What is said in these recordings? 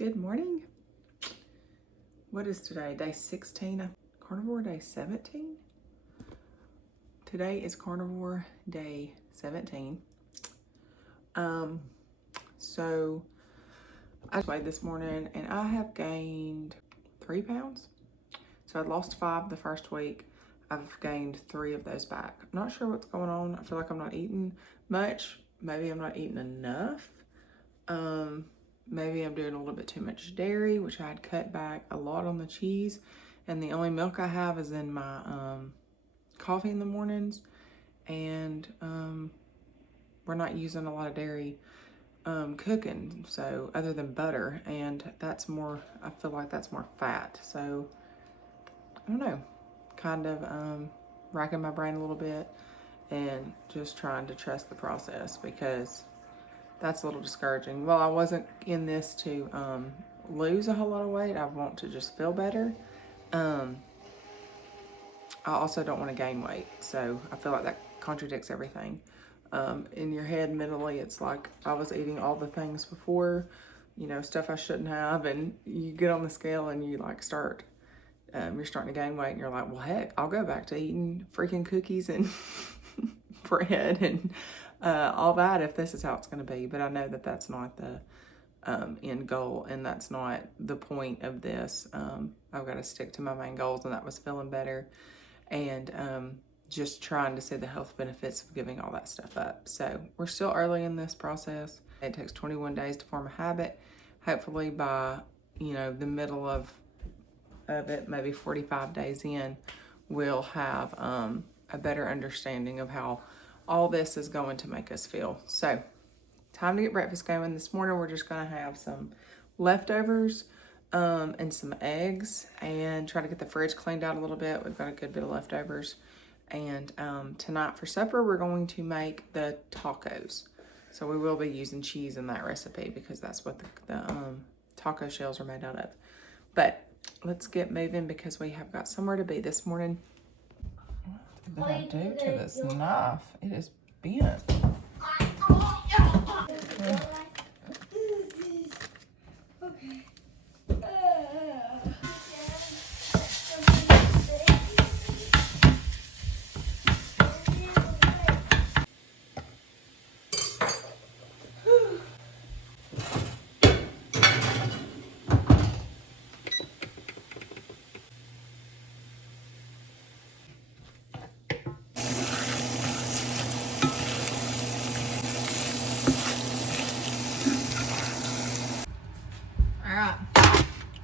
Good morning. What is today? Day 16? Carnivore day 17? Today is carnivore day 17. So I weighed this morning and I have gained 3 pounds. So I lost 5 the first week. I've gained 3 of those back. I'm not sure what's going on. I feel like I'm not eating much. Maybe I'm not eating enough. Maybe I'm doing a little bit too much dairy, which I had cut back a lot on the cheese. And the only milk I have is in my coffee in the mornings. And we're not using a lot of dairy cooking, so other than butter. And that's more, I feel like that's more fat. So, I don't know, kind of racking my brain a little bit and just trying to trust the process because that's a little discouraging. Well, I wasn't in this to lose a whole lot of weight. I want to just feel better. I also don't want to gain weight. So I feel like that contradicts everything. In your head, mentally, it's like I was eating all the things before, you know, stuff I shouldn't have. And you get on the scale and you like start, you're starting to gain weight and you're like, well, heck, I'll go back to eating freaking cookies and bread and all that if this is how it's going to be. But I know that that's not the end goal, and that's not the point of this. I've got to stick to my main goals, and that was feeling better and just trying to see the health benefits of giving all that stuff up. So we're still early in this process. It takes 21 days to form a habit. Hopefully by, you know, the middle of it, maybe 45 days in, we'll have a better understanding of how all this is going to make us feel. So, time to get breakfast going. This morning we're just gonna have some leftovers and some eggs and try to get the fridge cleaned out a little bit. We've got a good bit of leftovers. And tonight for supper, we're going to make the tacos. So we will be using cheese in that recipe because that's what the taco shells are made out of. But let's get moving because we have got somewhere to be this morning. What did I do to this knife? It is bent. Okay.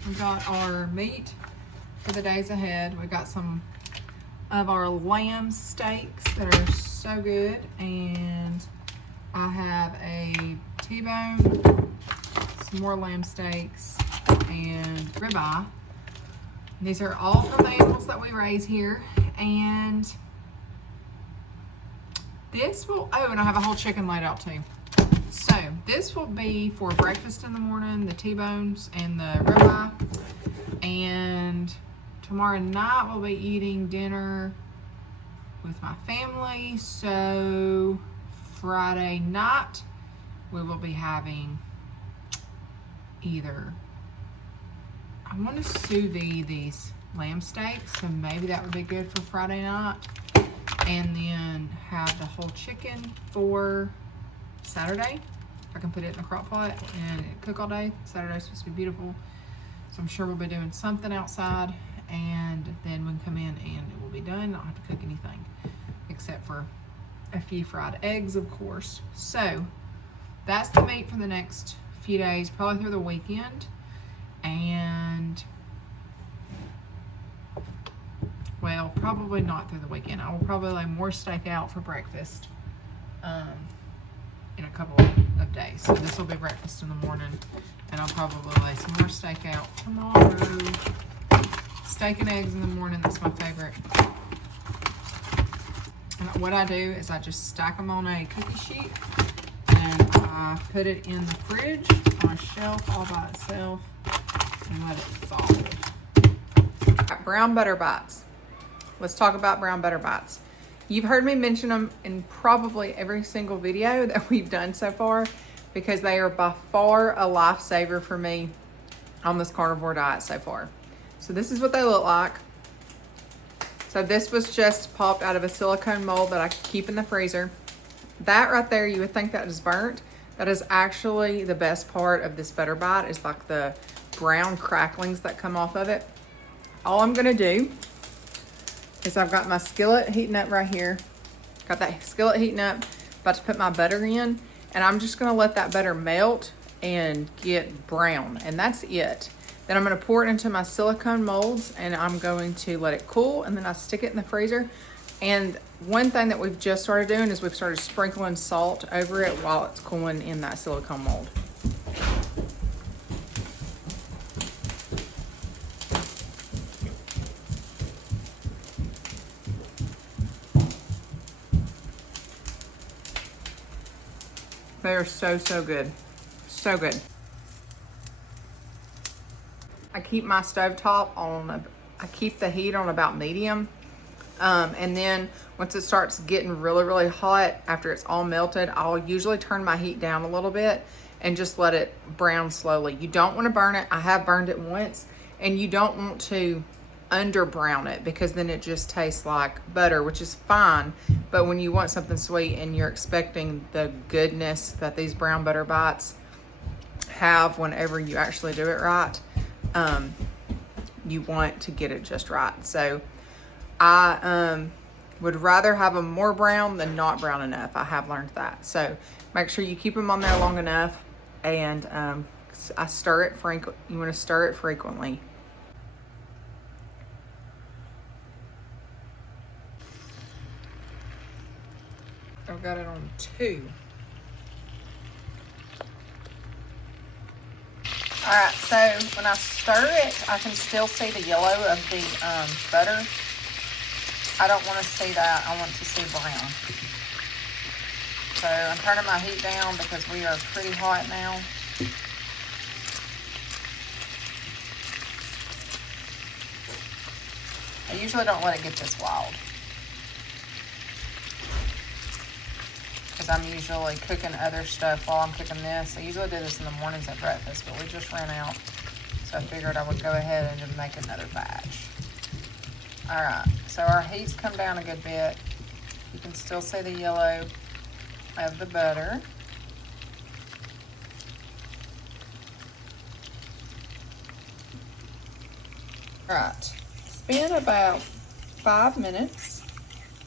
We got our meat for the days ahead. We got some of our lamb steaks that are so good, and I have a T-bone, some more lamb steaks, and ribeye. These are all from the animals that we raise here, and this will, oh, and I have a whole chicken laid out too. So this will be for breakfast in the morning, the T-bones and the ribeye. And tomorrow night we'll be eating dinner with my family. So Friday night we will be having either, I want to sous vide these lamb steaks, so maybe that would be good for Friday night. And then have the whole chicken for Saturday. I can put it in the crock pot and cook all day. Saturday's supposed to be beautiful. So I'm sure we'll be doing something outside, and then we can come in and it will be done. I don't have to cook anything except for a few fried eggs, of course. So that's the meat for the next few days, probably through the weekend. And well, probably not through the weekend. I will probably lay more steak out for breakfast in a couple of days. So this will be breakfast in the morning, and I'll probably lay some more steak out tomorrow. Steak and eggs in the morning, that's my favorite. And what I do is I just stack them on a cookie sheet and I put it in the fridge on a shelf all by itself and let it thaw. Got brown butter bites. Let's talk about brown butter bites. You've heard me mention them in probably every single video that we've done so far because they are by far a lifesaver for me on this carnivore diet so far. So this is what they look like. So this was just popped out of a silicone mold that I keep in the freezer. That right there, you would think that is burnt. That is actually the best part of this butter bite, is like the brown cracklings that come off of it. All I'm gonna do is I've got my skillet heating up right here. Got that skillet heating up, about to put my butter in, and I'm just gonna let that butter melt and get brown, and that's it. Then I'm gonna pour it into my silicone molds, and I'm going to let it cool, and then I stick it in the freezer. And one thing that we've just started doing is we've started sprinkling salt over it while it's cooling in that silicone mold. They are so, so good. So good. I keep my stovetop on, I keep the heat on about medium. And then once it starts getting really, really hot, after it's all melted, I'll usually turn my heat down a little bit and just let it brown slowly. You don't want to burn it. I have burned it once, and you don't want to under brown it, because then it just tastes like butter, which is fine. But when you want something sweet and you're expecting the goodness that these brown butter bites have whenever you actually do it right, you want to get it just right. So I would rather have them more brown than not brown enough. I have learned that. So make sure you keep them on there long enough, and I stir it frequently. You want to stir it frequently. I've got it on 2. All right, so when I stir it, I can still see the yellow of the butter. I don't want to see that. I want to see brown. So I'm turning my heat down because we are pretty hot now. I usually don't let it get this wild, because I'm usually cooking other stuff while I'm cooking this. I usually do this in the mornings at breakfast, but we just ran out, so I figured I would go ahead and just make another batch. All right, so our heat's come down a good bit. You can still see the yellow of the butter. All right, it's been about 5 minutes,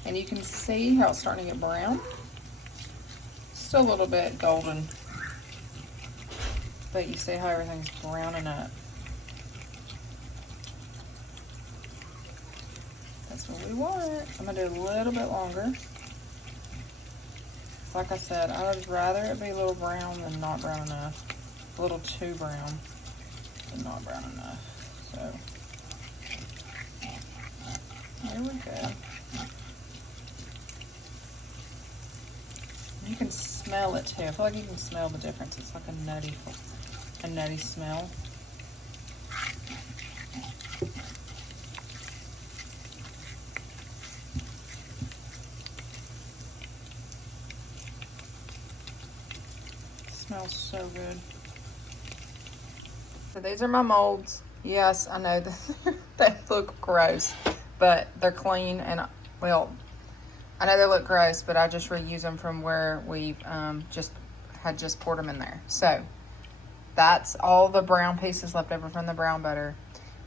and you can see how it's starting to get brown. Still a little bit golden, but you see how everything's browning up. That's what we want. I'm gonna do a little bit longer. Like I said, I would rather it be a little brown than not brown enough. A little too brown than not brown enough. So there we go. You can smell it too. I feel like you can smell the difference. It's like a nutty smell. It smells so good. So these are my molds. Yes, I know that they look gross, but they're clean, and well, I know they look gross, but I just reuse them from where we've just poured them in there. So that's all the brown pieces left over from the brown butter.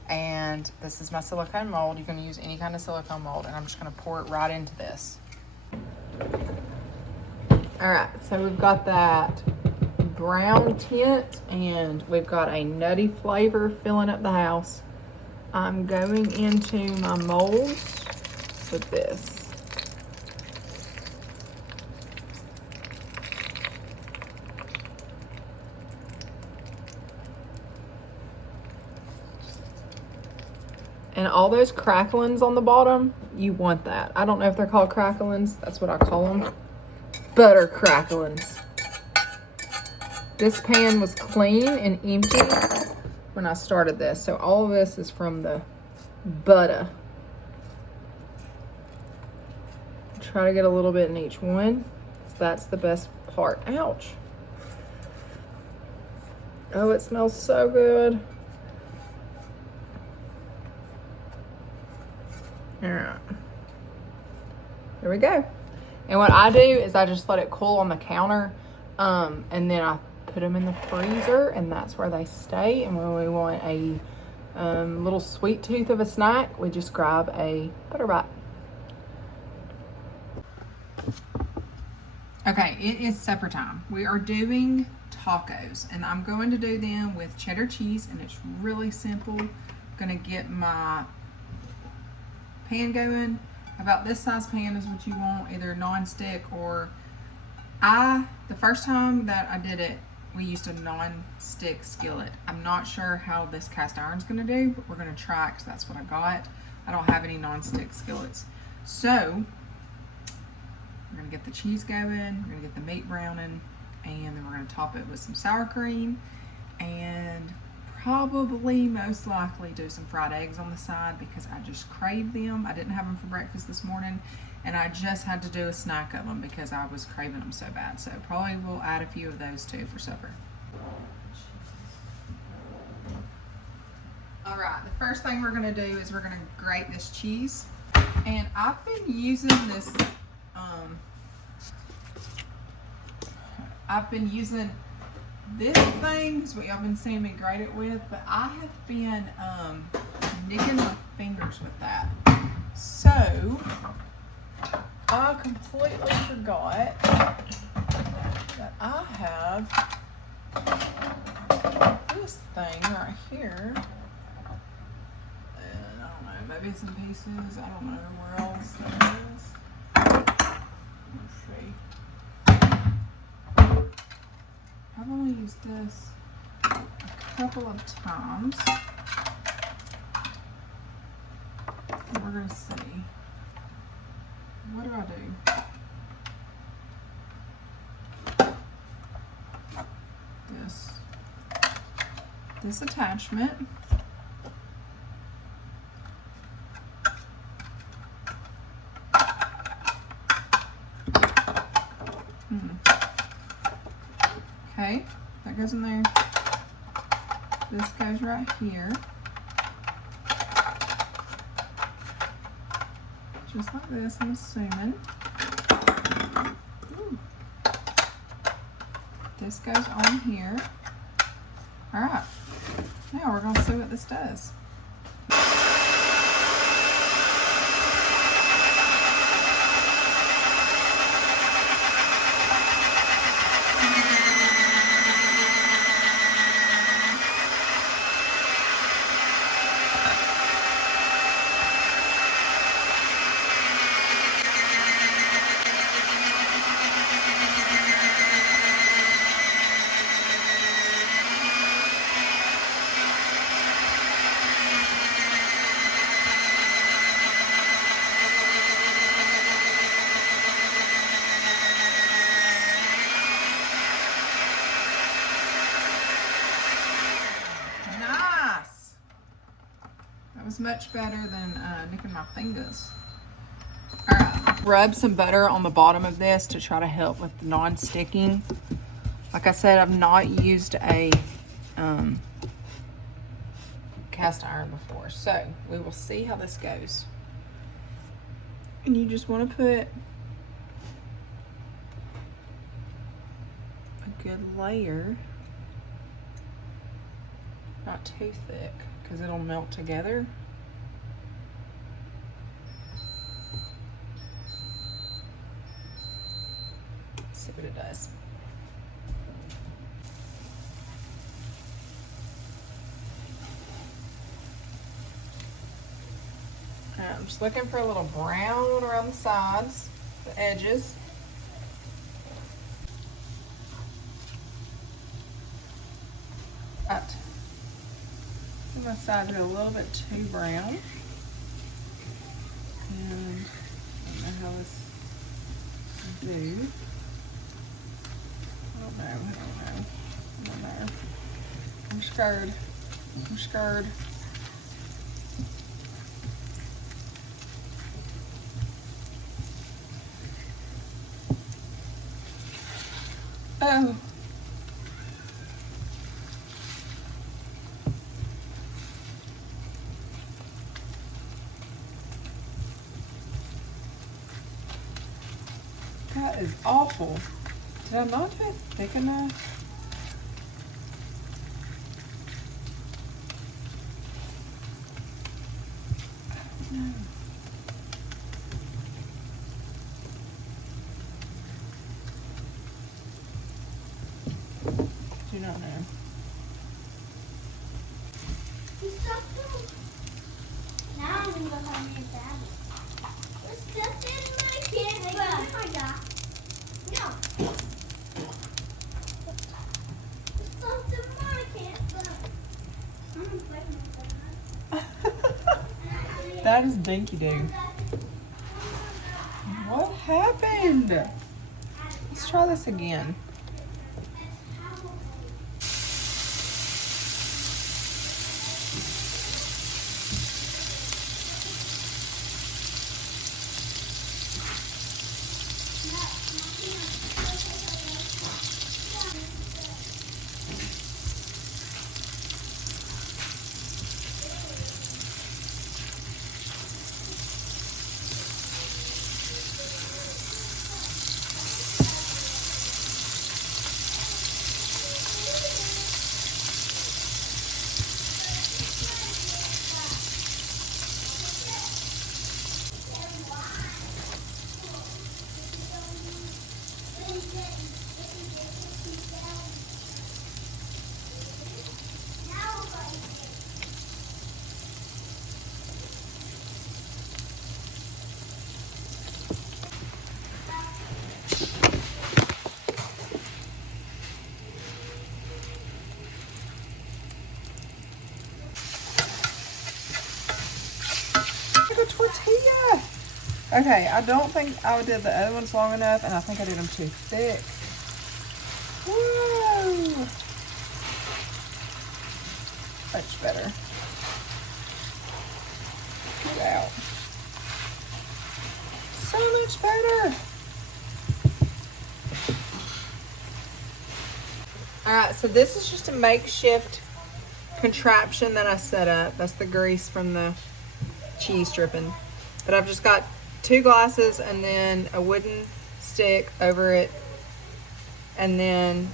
And this is my silicone mold. You can use any kind of silicone mold, and I'm just gonna pour it right into this. All right, so we've got that brown tint, and we've got a nutty flavor filling up the house. I'm going into my molds with this. And all those cracklings on the bottom, you want that. I don't know if they're called cracklings. That's what I call them. Butter cracklings. This pan was clean and empty when I started this. So all of this is from the butter. Try to get a little bit in each one. So that's the best part. Ouch. Oh, it smells so good. we go. And what I do is I just let it cool on the counter, and then I put them in the freezer, and that's where they stay. And when we want a little sweet tooth of a snack, we just grab a butter bite. Okay, it is supper time. We are doing tacos, and I'm going to do them with cheddar cheese, and it's really simple. I'm gonna get my pan going. About this size pan is what you want, either non-stick or the first time that I did it, we used a non-stick skillet. I'm not sure how this cast iron's gonna do, but we're gonna try it because that's what I got. I don't have any non-stick skillets. So we're gonna get the cheese going, we're gonna get the meat browning, and then we're gonna top it with some sour cream and probably most likely do some fried eggs on the side because I just craved them. I didn't have them for breakfast this morning, and I just had to do a snack of them because I was craving them so bad. So probably we'll add a few of those too for supper. All right, the first thing we're gonna do is we're gonna grate this cheese. And I've been using this, this thing is what y'all been seeing me grate it with, but I have been nicking my fingers with that. So I completely forgot that I have this thing right here. And I don't know, maybe some pieces. I don't know where all this stuff is. Let's see. I've only used this a couple of times. We're gonna see. What do I do? This attachment. Okay, that goes in there. This goes right here. Just like this, I'm assuming. Ooh. This goes on here. All right, now we're gonna see what this does. Much better than nicking my fingers. All right, rub some butter on the bottom of this to try to help with the non-sticking. Like I said, I've not used a cast iron before, so we will see how this goes. And you just want to put a good layer, not too thick because it'll melt together. See what it does. I'm just looking for a little brown around the sides, the edges. Right. My sides are a little bit too brown. And I don't know how this will do. I don't know. I'm scared. Oh. awful. Did I not do it thick enough? I don't know. Do not know. Now I'm gonna go find me a tablet. What's stuff in my kid? Oh my god. No. What's stuff in my kid? I'm gonna play myself. That is dinky doo. What happened? Let's try this again. A tortilla. Okay, I don't think I did the other ones long enough, and I think I did them too thick. Whoa! Much better. Get out. So much better. All right, so this is just a makeshift contraption that I set up. That's the grease from the cheese dripping. But I've just got 2 glasses and then a wooden stick over it, and then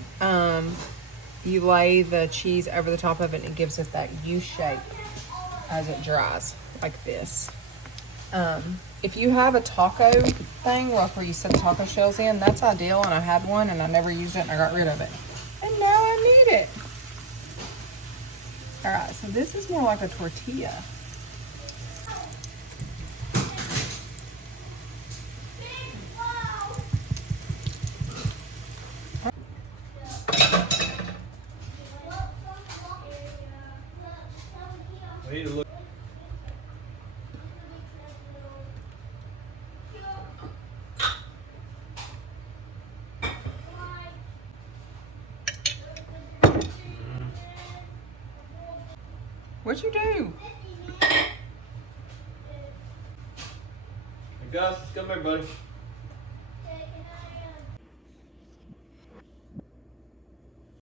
you lay the cheese over the top of it and it gives it that U shape as it dries, like this. If you have a taco thing, like where you set the taco shells in, that's ideal, and I had one and I never used it and I got rid of it. And now I need it. All right, so this is more like a tortilla. I need to look. What'd you do? Hey Gus, come here, buddy.